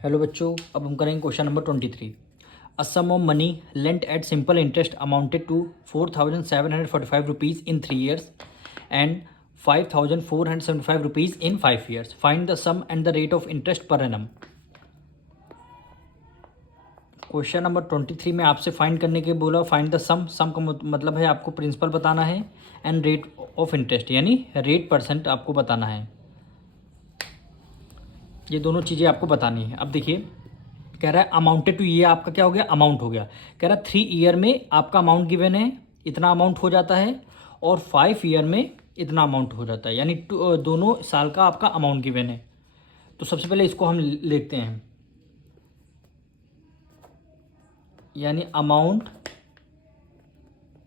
Hello बच्चों, अब हम करेंगे question number 23। A sum of money lent at simple interest amounted to 4,745 rupees in 3 years and 5,475 rupees in 5 years। Find the sum and the rate of interest per annum. Question number 23 में आपसे find करने के बोला find the सम का मतलब है आपको principal बताना है एंड रेट ऑफ इंटरेस्ट यानी रेट परसेंट आपको बताना है। ये दोनों चीज़ें आपको बतानी है। अब देखिए, कह रहा है अमाउंटेड टू, ये आपका क्या हो गया, अमाउंट हो गया। कह रहा है 3 ईयर में आपका अमाउंट गिवन है, इतना अमाउंट हो जाता है, और 5 ईयर में इतना अमाउंट हो जाता है, यानी दोनों साल का आपका अमाउंट गिवन है। तो सबसे पहले इसको हम लिखते हैं, यानी अमाउंट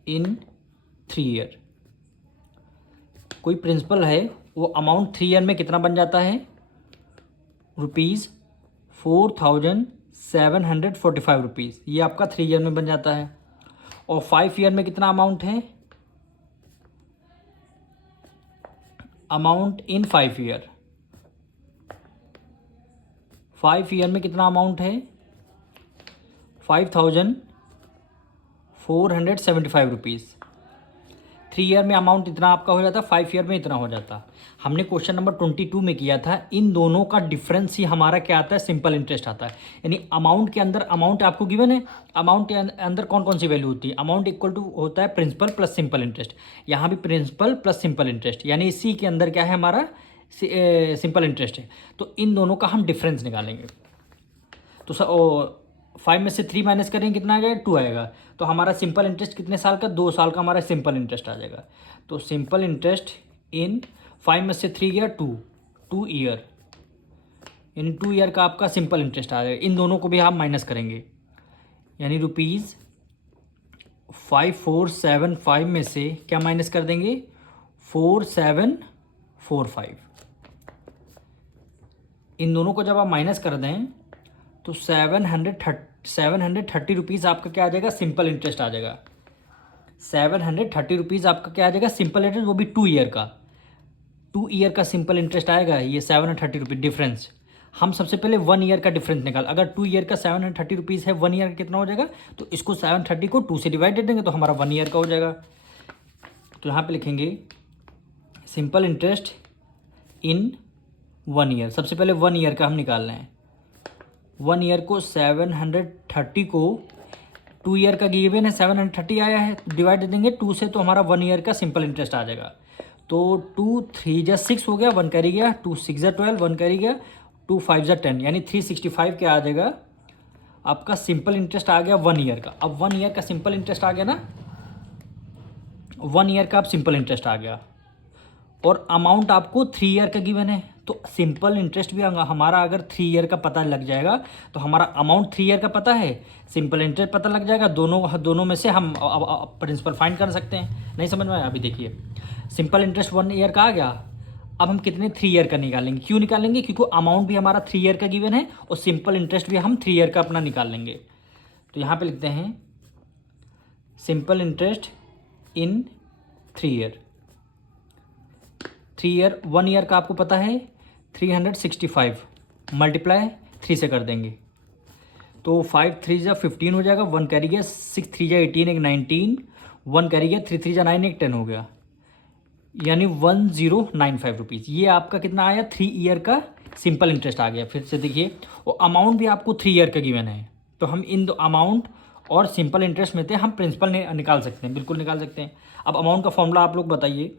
इन 3 ईयर। कोई प्रिंसिपल है, वो अमाउंट 3 ईयर में कितना बन जाता है, ₹4,745 रुपीज़, ये आपका 3 ईयर में बन जाता है। और 5 ईयर में कितना अमाउंट है, अमाउंट इन 5 ईयर, 5 ईयर में कितना अमाउंट है, 5,475 रुपीज़। 3 ईयर में अमाउंट इतना आपका हो जाता, 5 ईयर में इतना हो जाता। हमने क्वेश्चन नंबर 22 में किया था, इन दोनों का डिफरेंस ही हमारा क्या आता है, सिंपल इंटरेस्ट आता है। यानी अमाउंट के अंदर, अमाउंट आपको गिवन है, अमाउंट के अंदर कौन कौन सी वैल्यू होती है, अमाउंट इक्वल टू होता है प्रिंसिपल प्लस सिंपल इंटरेस्ट। यहाँ भी प्रिंसिपल प्लस सिंपल इंटरेस्ट, यानी इसी के अंदर क्या है, हमारा सिंपल इंटरेस्ट है। तो इन दोनों का हम डिफरेंस निकालेंगे। तो 5 में से 3 माइनस करेंगे, कितना आ जाएगा, 2 आएगा। तो हमारा सिंपल इंटरेस्ट कितने साल का, 2 साल का हमारा सिंपल इंटरेस्ट आ जाएगा। तो सिंपल इंटरेस्ट इन 5 में से 3 गया 2 ईयर, यानी 2 ईयर का आपका सिंपल इंटरेस्ट आ जाएगा। इन दोनों को भी हम माइनस करेंगे, यानी ₹5475 में से क्या माइनस कर देंगे, 4745। इन दोनों को जब आप माइनस कर दें तो 730 रुपीज़ आपका क्या आ जाएगा, सिंपल इंटरेस्ट आ जाएगा। 730 रुपीज़ आपका क्या आ जाएगा, सिंपल इंटरेस्ट, वो भी 2 ईयर का। 2 ईयर का सिंपल इंटरेस्ट आएगा, ये 730 रुपीज़ डिफरेंस। हम सबसे पहले 1 ईयर का डिफरेंस निकाल, अगर 2 ईयर का 730 रुपीज़ है, 1 ईयर का कितना हो जाएगा, तो इसको 730 को 2 से डिवाइड दे देंगे तो हमारा 1 ईयर का हो जाएगा। तो यहाँ पे लिखेंगे सिंपल इंटरेस्ट इन 1 ईयर। सबसे पहले 1 ईयर का हम निकाल रहे हैं। 1 ईयर को 730 को 2 ईयर का गिवन है, 730 आया है, डिवाइड दे देंगे 2 से, तो हमारा 1 ईयर का सिंपल इंटरेस्ट आ जाएगा। तो 2 3 जा 6 हो गया, 1 कैरी गया, 2 6 जा 12, 1 कैरी गया, 2 5 जा 10, यानी 365 क्या आ जाएगा, आपका सिंपल इंटरेस्ट आ गया 1 ईयर का। अब 1 ईयर का सिंपल इंटरेस्ट आ गया ना, 1 ईयर का अब सिंपल इंटरेस्ट आ गया, और अमाउंट आपको 3 ईयर का गिवन है। तो सिंपल इंटरेस्ट भी हमारा अगर 3 ईयर का पता लग जाएगा, तो हमारा अमाउंट 3 ईयर का पता है, सिंपल इंटरेस्ट पता लग जाएगा, दोनों में से हम प्रिंसिपल फाइंड कर सकते हैं। नहीं समझ में आया? अभी देखिए, सिंपल इंटरेस्ट 1 ईयर का आ गया, अब हम कितने 3 ईयर का निकालेंगे। क्यों निकालेंगे, क्योंकि अमाउंट भी हमारा 3 ईयर का गिवन है, और सिंपल इंटरेस्ट भी हम 3 ईयर का अपना निकाल लेंगे। तो यहाँ पर लिखते हैं simple interest in 3 year. 3 year, 1 year का आपको पता है 365 मल्टीप्लाई 3 से कर देंगे, तो 5 3 जा 15 हो जाएगा, 1 कैरी गया, 6 3 जा 18, एक 19, 1 कैरी गया, 3 3 जा 9, एक 10 हो गया, यानी 1095 रुपीज़। ये आपका कितना आया, 3 ईयर का सिंपल इंटरेस्ट आ गया। फिर से देखिए, वो अमाउंट भी आपको 3 ईयर का गिवन है, तो हम इन दो अमाउंट और सिंपल इंटरेस्ट में थे, हम प्रिंसिपल निकाल सकते हैं, बिल्कुल निकाल सकते हैं। अब अमाउंट का फॉर्मूला आप लोग बताइए।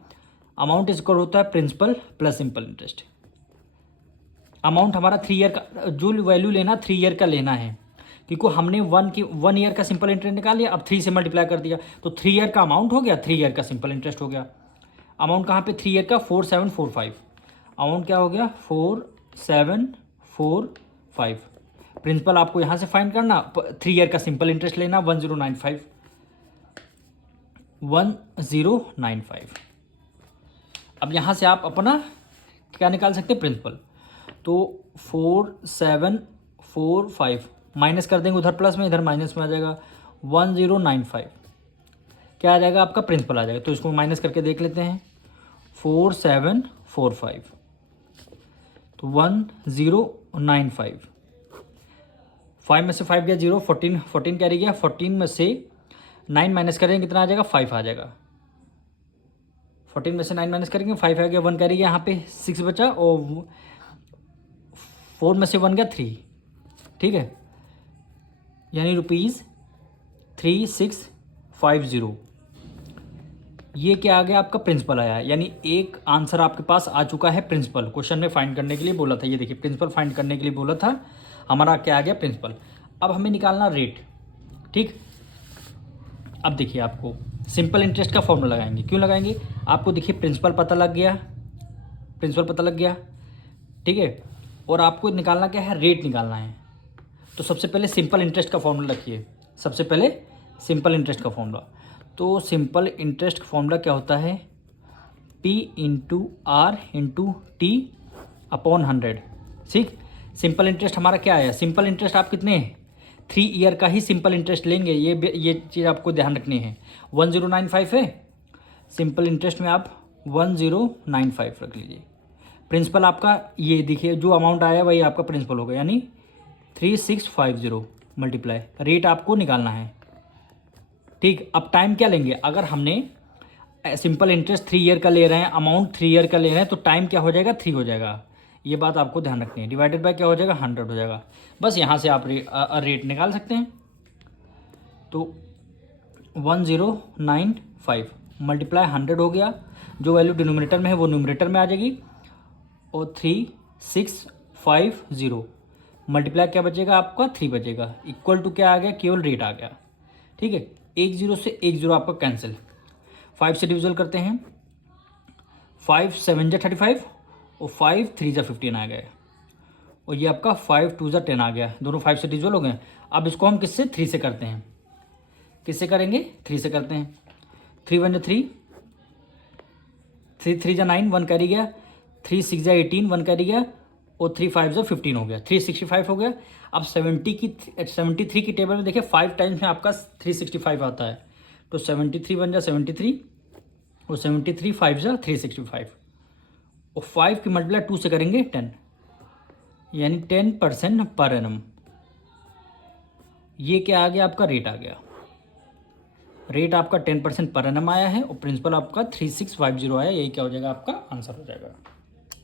अमाउंट इज इक्वल होता है principal plus simple interest. Amount हमारा 3 ईयर का, जो वैल्यू लेना 3 ईयर का लेना है, क्योंकि हमने 1 ईयर का सिंपल इंटरेस्ट निकाल लिया, अब 3 से मल्टीप्लाई कर दिया, तो 3 ईयर का अमाउंट हो गया, 3 ईयर का सिंपल इंटरेस्ट हो गया। अमाउंट कहाँ पे, 3 ईयर का 4745, अमाउंट क्या हो गया 4745। प्रिंसिपल आपको यहाँ से फाइंड करना, 3 ईयर का सिंपल इंटरेस्ट लेना 1095। अब यहाँ से आप अपना क्या निकाल सकते हैं, प्रिंसिपल। तो 4745 माइनस कर देंगे, उधर प्लस में इधर माइनस में आ जाएगा, 1095 क्या आ जाएगा, आपका प्रिंसिपल आ जाएगा। तो इसको माइनस करके देख लेते हैं, 4745 तो 1095 5 में से 5 गया 0, 14 कैरी गया, 14 में से 9 माइनस करेंगे कितना आ जाएगा, 5 आ जाएगा। 14 में से 9 माइनस करेंगे 5 आ गया, 1 कैरी गया, यहाँ पे 6 बचा और 4 में से 1 गया 3, ठीक है, यानी ₹3650। ये क्या आ गया आपका, प्रिंसिपल आया, यानी एक आंसर आपके पास आ चुका है प्रिंसिपल। क्वेश्चन में फाइंड करने के लिए बोला था, ये देखिए प्रिंसिपल फाइंड करने के लिए बोला था, हमारा क्या आ गया, प्रिंसिपल। अब हमें निकालना रेट, ठीक। अब देखिए आपको सिंपल इंटरेस्ट का फॉर्मूला लगाएंगे, क्यों लगाएंगे, आपको देखिए प्रिंसिपल पता लग गया, ठीक है, और आपको निकालना क्या है, रेट निकालना है। तो सबसे पहले सिंपल इंटरेस्ट का फॉर्मूला रखिए, सबसे पहले सिंपल इंटरेस्ट का फॉर्मूला। तो सिंपल इंटरेस्ट का फॉर्मूला क्या होता है, P into R into T upon 100, ठीक। सिंपल इंटरेस्ट हमारा क्या आया, सिंपल इंटरेस्ट आप कितने 3 ईयर का ही सिंपल इंटरेस्ट लेंगे, ये चीज़ आपको ध्यान रखनी है। 1095 है, सिंपल इंटरेस्ट में आप 1095 रख लीजिए। प्रिंसिपल आपका ये देखिए जो अमाउंट आया वही आपका प्रिंसिपल होगा, यानी 3650 मल्टीप्लाई, रेट आपको निकालना है, ठीक। अब टाइम क्या लेंगे, अगर हमने सिंपल इंटरेस्ट 3 ईयर का ले रहे हैं, अमाउंट 3 ईयर का ले रहे हैं, तो टाइम क्या हो जाएगा, 3 हो जाएगा, ये बात आपको ध्यान रखनी है। डिवाइडेड बाय क्या हो जाएगा, 100 हो जाएगा। बस यहाँ से आप रेट निकाल सकते हैं। तो 1095 मल्टीप्लाई 100 हो गया, जो वैल्यू डिनोमिनेटर में है वो न्यूमरेटर में आ जाएगी, और 3650 मल्टीप्लाई क्या बचेगा आपका, 3 बचेगा, इक्वल टू क्या आ गया, केवल रेट आ गया, ठीक है। 1 0 से 1 0 आपका कैंसिल, 5 से डिविजल करते हैं, 5 7 जा 35 और 5 3 जा 15 आ गया, और ये आपका 5 2 जा 10 आ गया, दोनों 5 से डिविजल हो गए। अब इसको हम किससे, 3 से करते हैं, किससे करेंगे, 3 से करते हैं। 3 1 जा 3, 3 3 जा 9, 1 कैरी गया, 3 6 जा 18, 1 कैरी गया, और 3 5 जा 15 हो गया, 365 हो गया। अब 73 की टेबल में देखिए 5 टाइम्स में आपका 365 आता है, तो 73 1 जा 73 और 73 5 जा 365, और 5 की मल्टीप्लाई 2 से करेंगे 10, यानी 10% पर एनम। ये क्या आ गया आपका, रेट आ गया, रेट आपका 10% पर एनम आया है, और प्रिंसिपल आपका 3650 आया, यही क्या हो जाएगा, आपका आंसर हो जाएगा।